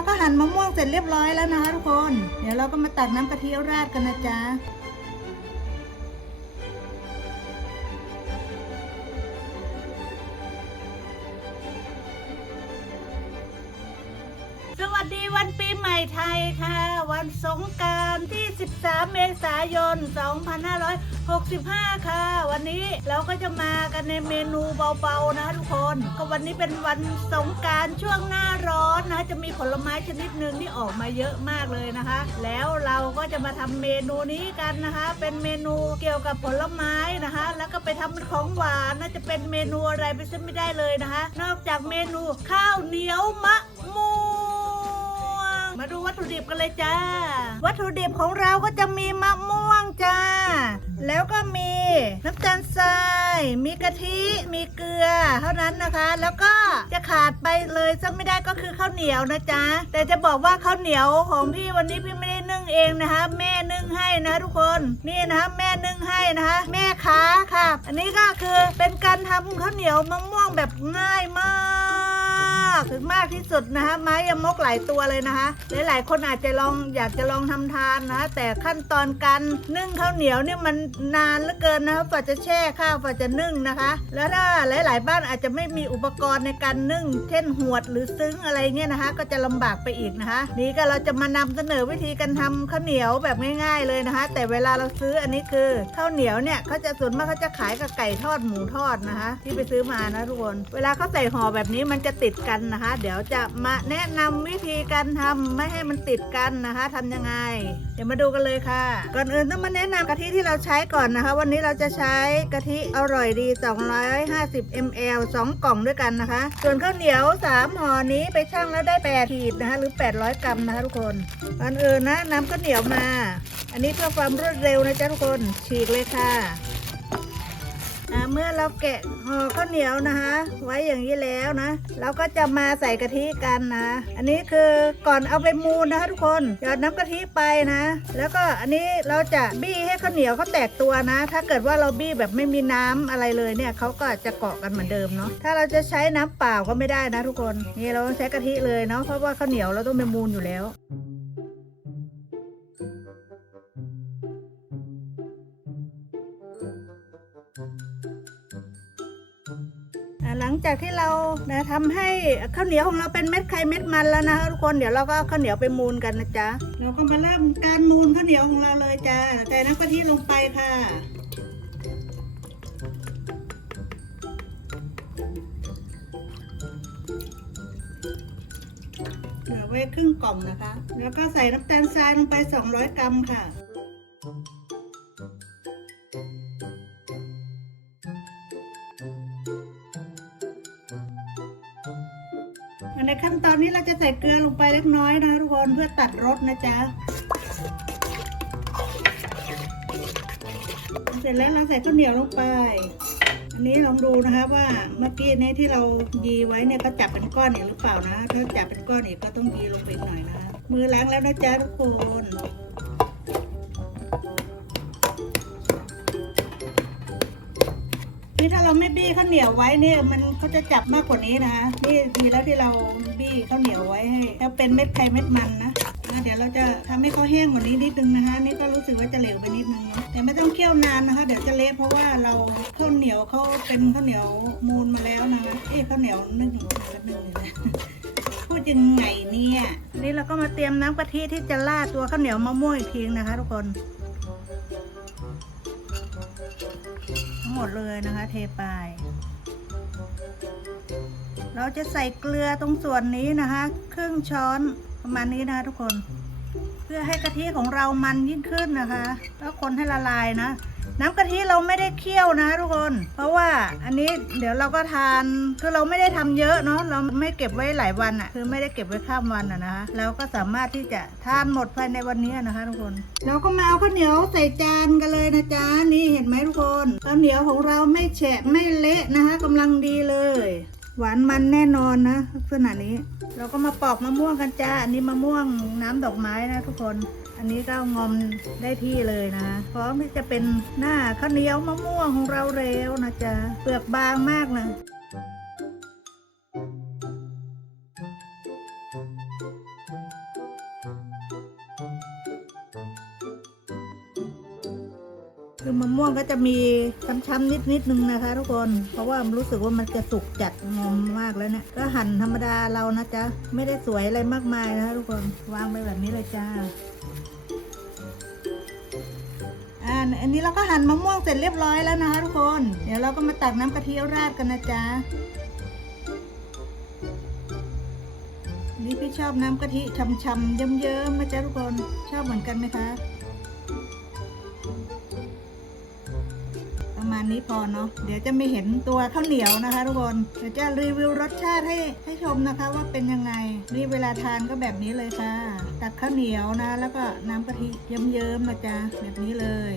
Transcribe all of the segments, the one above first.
เราก็หั่นมะม่วงเสร็จเรียบร้อยแล้วนะคะทุกคน เดี๋ยวเราก็มาตักน้ำกะทิราดกันนะจ๊ะ สวัสดีวันปีใหม่ไทยค่ะ วันสงกรารที่ 13 เมษายน 2565 ค่ะ วันนี้เราก็จะมากันในเมนูเบาๆนะทุกคน ก็วันนี้เป็นวันสงกรารช่วงหน้าร้อนนะ จะมีผลไม้ชนิดหนึ่งที่ออกมาเยอะมากเลยนะคะ แล้วเราก็จะมาทำเมนูนี้กันนะคะ เป็นเมนูเกี่ยวกับผลไม้นะคะ แล้วก็ไปทำเป็นของหวานน่าจะเป็นเมนูอะไรไปซะไม่ได้เลยนะคะ นอกจากเมนูข้าวเหนียวมะ มาดูวัตถุดิบกันเลยจ้า วัตถุดิบของเราก็จะมีมะม่วงจ้า แล้วก็มีน้ำตาลทราย มีกะทิ มีเกลือ เท่านั้นนะคะ แล้วก็จะขาดไปเลยซะไม่ได้ก็คือข้าวเหนียวนะจ๊ะ แต่จะบอกว่าข้าวเหนียวของพี่วันนี้พี่ไม่ได้นึ่งเองนะคะ แม่นึ่งให้นะทุกคน นี่นะคะแม่นึ่งให้นะคะ แม่ค้าค่ะ อันนี้ก็คือเป็นการทำข้าวเหนียวมะม่วงแบบง่ายมากากถึงมากที่สุดนะคะไม้ยมกหลายตัวเลยนะคะ หลายๆ คนอาจจะลองอยากจะลองทำทานนะ แต่ขั้นตอนการนึ่งข้าวเหนียวเนี่ยมันนานเหลือเกินนะคะกว่าจะแช่ข้าวกว่าจะนึ่งนะคะ แล้วถ้าหลาย ๆ บ้านอาจจะไม่มีอุปกรณ์ในการนึ่ง เช่นหวดหรือซึ้งอะไรเงี้ยนะคะ ก็จะลำบากไปอีกนะคะ นี่ก็เราจะมานำเสนอวิธีการทำข้าวเหนียวแบบง่าย ๆ เลยนะคะ แต่เวลาเราซื้ออันนี้คือข้าวเหนียวเนี่ยเขาจะส่วนมากเขาจะขายกับไก่ทอดหมูทอดนะคะ ที่ไปซื้อมานะทุกคน เวลาเขาใส่ห่อแบบนี้มันจะติดกันนะคะ เดี๋ยวจะมาแนะนำวิธีการทำไม่ให้มันติดกันนะคะทำยังไง เดี๋ยวมาดูกันเลยค่ะ ก่อนอื่นต้องมาแนะนำกะทิที่เราใช้ก่อนนะคะ วันนี้เราจะใช้กะทิอร่อยดี 250 ml 2 กล่องด้วยกันนะคะ ส่วนข้าวเหนียว 3ห่อนี้ไปชั่งแล้วได้8ขีดนะคะ หรือ 800 กรัมนะคะทุกคนก่อนอื่นนะนำข้าวเหนียวมา อันนี้เพื่อความรวดเร็วนะจ๊ะทุกคนฉีกเลยค่ะ อ่าเมื่อเราแกะห่อข้าวเหนียวนะคะ ไว้อย่างนี้แล้วนะเราก็จะมาใส่กะทิกันนะ อันนี้คือก่อนเอาไปมูนนะคะทุกคนหยอดน้ำกะทิไปนะ แล้วก็อันนี้เราจะบี้ให้ข้าวเหนียวเขาแตกตัวนะ ถ้าเกิดว่าเราบี้แบบไม่มีน้ำอะไรเลยเนี่ยเขาก็จะเกาะกันเหมือนเดิมเนาะถ้าเราจะใช้น้ำเปล่าก็ไม่ได้นะทุกคนนี่เราต้องใช้กะทิเลยเนาะเพราะว่าข้าวเหนียวเราต้องไปมูนอยู่แล้ว หลังจากที่เรานะทำให้ข้าวเหนียวของเราเป็นเม็ดไข่เม็ดมันแล้วนะคะทุกคนเดี๋ยวเราก็ข้าวเหนียวไปมูนกันนะจ๊ะเราก็มาเริ่มการมูนข้าวเหนียวของเราเลยจ้าใส่น้ำกะทิลงไปค่ะเหลือไว้ครึ่งกล่องนะคะ แล้วก็ใส่น้ำตาลทรายลงไป 200 กรัมค่ะ ในขั้นตอนนี้เราจะใส่เกลือลงไปเล็กน้อยนะทุกคนเพื่อตัดรสนะจ๊ะเสร็จแล้วเราใส่ข้าวเหนียวลงไป อันนี้ลองดูนะคะว่าเมื่อกี้นี้ที่เรายีไว้เนี่ยก็จับเป็นก้อนอีกหรือเปล่านะ ถ้าจับเป็นก้อนอีกก็ต้องยีลงไปอีกหน่อยนะ มือล้างแล้วนะจ๊ะทุกคน นี่ถ้าเราไม่บี้ข้าวเหนียวไว้เนี่ยมันเขาจะจับมากกว่านี้นะนี่ดีแล้วที่เราบี้ข้าวเหนียวไว้ให้แล้วเป็นเม็ดไข่เม็ดมันนะอะเดี๋ยวเราจะทำให้เขาแห้งกว่านี้นิดนึงนะคะนี่ก็รู้สึกว่าจะเหลวไปนิดนึงแต่ไม่ต้องเคี่ยวนานนะคะ เดี๋ยวจะเละเพราะว่าเราข้าวเหนียวเขาเป็นข้าวเหนียวมูนมาแล้วนะคะเอ๊ะข้าวเหนียวนึ่งแล้วนึ่งเลยนะพูดยังไงเนี่ยนี่เราก็มาเตรียมน้ำกะทิที่จะราดตัวข้าวเหนียวมะม่วงอีกทีนะคะ ทุกคน ทั้งหมดเลยนะคะ เทไป เราจะใส่เกลือตรงส่วนนี้นะคะ ครึ่งช้อนประมาณนี้นะคะทุกคน เพื่อให้กะทิของเรามันยิ่งขึ้นนะคะ แล้วคนให้ละลายนะ น้ำกะทิเราไม่ได้เคี่ยวนะทุกคน เพราะว่าอันนี้เดี๋ยวเราก็ทานคือเราไม่ได้ทำเยอะเนาะเราไม่เก็บไว้หลายวันอะ่ะ คือไม่ได้เก็บไว้ข้ามวันอะนะคะเราก็สามารถที่จะทานหมดภายในวันนี้นะคะ ทุกคนเราก็มาเอาข้าวเหนียวใส่จานกันเลยนะจ๊ะนี่เห็นไหมทุกคนข้าวเหนียวของเราไม่แฉะไม่เละนะคะกำลังดีเลย หวานมันแน่นอนนะลักษณะนี้ เราก็มาปอกมะม่วงกันจ้าอันนี้มะม่วงน้ำดอกไม้นะทุกคน อันนี้ก็งอมได้ที่เลยนะพร้อมที่จะเป็นหน้าข้าวเหนียวมะม่วงของเราแล้วนะจ๊ะเปลือกบางมากนะ คือมะม่วงก็จะมีช้ำๆนิดๆนึงนะคะ ทุกคน เพราะว่ารู้สึกว่ามันจะสุกจัดงอมมากแล้วเนี่ย ก็หั่นธรรมดาเรานะจ๊ะ ไม่ได้สวยอะไรมากมายนะคะทุกคน วางไปแบบนี้เลยจ้าอันนี้เราก็หั่นมะม่วงเสร็จเรียบร้อยแล้วนะคะทุกคน เดี๋ยวเราก็มาตักน้ำกะทิราดกันนะจ๊ะนี่พี่ชอบน้ำกะทิช่ำๆเยิ้มๆนะจ๊ะทุกคน ชอบเหมือนกันไหมคะ มาณนี้พอเนาะเดี๋ยวจะไม่เห็นตัวข้าวเหนียวนะคะทุกคนเดี๋ยวจะรีวิวรสชาติให้ให้ชมนะคะว่าเป็นยังไง นี่เวลาทานก็แบบนี้เลยค่ะ ตักข้าวเหนียวนะ แล้วก็น้ำกะทิเยิ้มๆนะจ๊ะแบบนี้เลย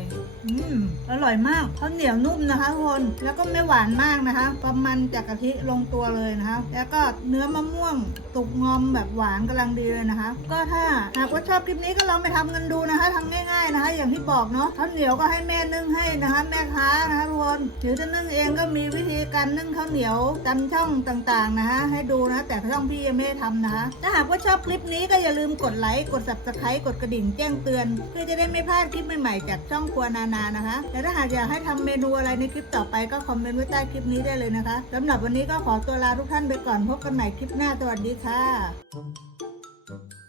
อืมอร่อยมากข้าวเหนียวนุ่มนะคะทุกคนแล้วก็ไม่หวานมากนะคะความมันจากกะทิลงตัวเลยนะคะแล้วก็เนื้อมะม่วงตุกงอมแบบหวานกำลังดีเลยนะคะ ก็ถ้าหากว่าชอบคลิปนี้ก็ลองไปทำกันดูนะคะทำง่าย ๆนะคะ อย่างที่บอกเนาะข้าวเหนียวก็ให้แม่นึ่งให้นะคะ แม่ค้านะคะทุกคนหรือจะนึ่งเองก็มีวิธีการนึ่งข้าวเหนียวตามช่องต่างๆนะคะให้ดูนะ แต่ช่องพี่ยังไม่ได้ทำนะคะถ้าหากว่าชอบคลิปนี้ก็อย่าลืมกดไลค์กด subscribe กดกระดิ่งแจ้งเตือน เพื่อจะได้ไม่พลาดคลิปใหม่ๆจากช่องครัวนานานะคะแต่ถ้าหากอยากให้ทำเมนูอะไรในคลิปต่อไปก็คอมเมนต์ไว้ใต้คลิปนี้ได้เลยนะคะสำหรับวันนี้ก็ขอตัวลาทุกท่านไปก่อนพบกันใหม่คลิปหน้าสวัสดีค่ะ